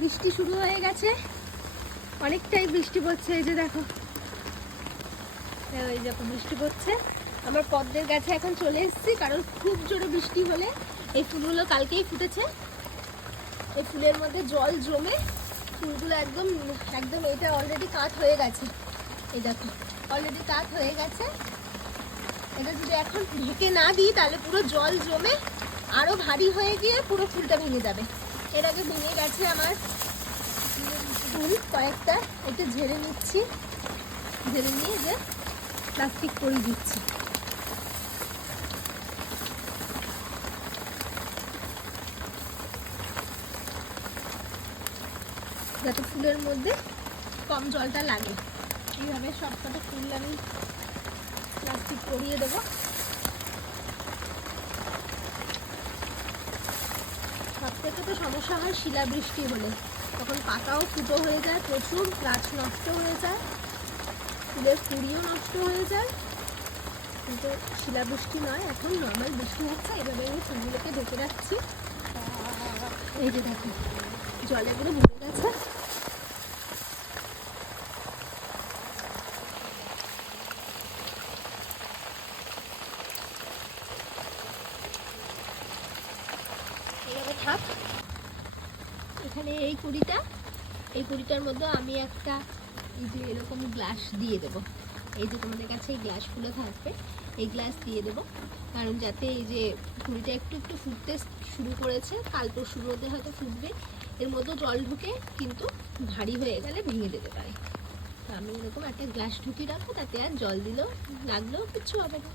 বৃষ্টি শুরু হয়ে গেছে, অনেকটাই বৃষ্টি পড়ছে। এই যে দেখো, এই দেখো বৃষ্টি পড়ছে। আমার পদ্মের গাছে এখন চলে এসেছি, কারণ খুব জোরে বৃষ্টি হলে এই ফুলগুলো কালকেই ফুটেছে, এই ফুলের মধ্যে জল জমে ফুলগুলো একদম একদম এটা অলরেডি কাট হয়ে গেছে। এই দেখো অলরেডি কাট হয়ে গেছে। এটা যদি এখন ঢেকে না দিই তাহলে পুরো জল জমে আরো ভারী হয়ে গিয়ে পুরো ফুলটা ভেঙে যাবে। এর আগে ভেঙে গেছে আমার ফুল কয়েকটা, একটু ঝেড়ে নিচ্ছি, ঝেড়ে নিয়ে যে প্লাস্টিক পরিয়ে দিচ্ছি। যাতে ফুলের মধ্যে কম জলটা লাগে। এইভাবে সবকটা ফুল আমি প্লাস্টিক পরিয়ে দেবো। সব থেকে তো সমস্যা হয় শিলাবৃষ্টি হলে, তখন পাতাও ফুটো হয়ে যায়, প্রচুর গাছ নষ্ট হয়ে যায়, ফুলের কুঁড়িও নষ্ট হয়ে যায়। কিন্তু শিলাবৃষ্টি নয়, এখন নর্মাল বৃষ্টি হচ্ছে। এভাবে আমি ফুলগুলোকে ঢেকে রাখছি। এই যে দেখো জলে পুরো ভরে গেছে। এইভাবে থাক। এখানে এই কুড়িটার মধ্যে আমি একটা এই যে এরকম গ্লাস দিয়ে দেবো। এই যে তোমাদের কাছে এই গ্লাসগুলো থাকবে, এই গ্লাস দিয়ে দেবো, কারণ যাতে এই যে কুড়িটা একটু একটু ফুটতে শুরু করেছে, কাল পরশুর মধ্যে হয়তো ফুটবে, এর মধ্যে জল ঢুকে কিন্তু ভারী হয়ে গেলে ভেঙে যেতে পারে। তো আমি এরকম একটা গ্লাস ঢুকিয়ে রাখবো, তাতে আর জল দিলেও লাগলেও কিচ্ছু হবে না।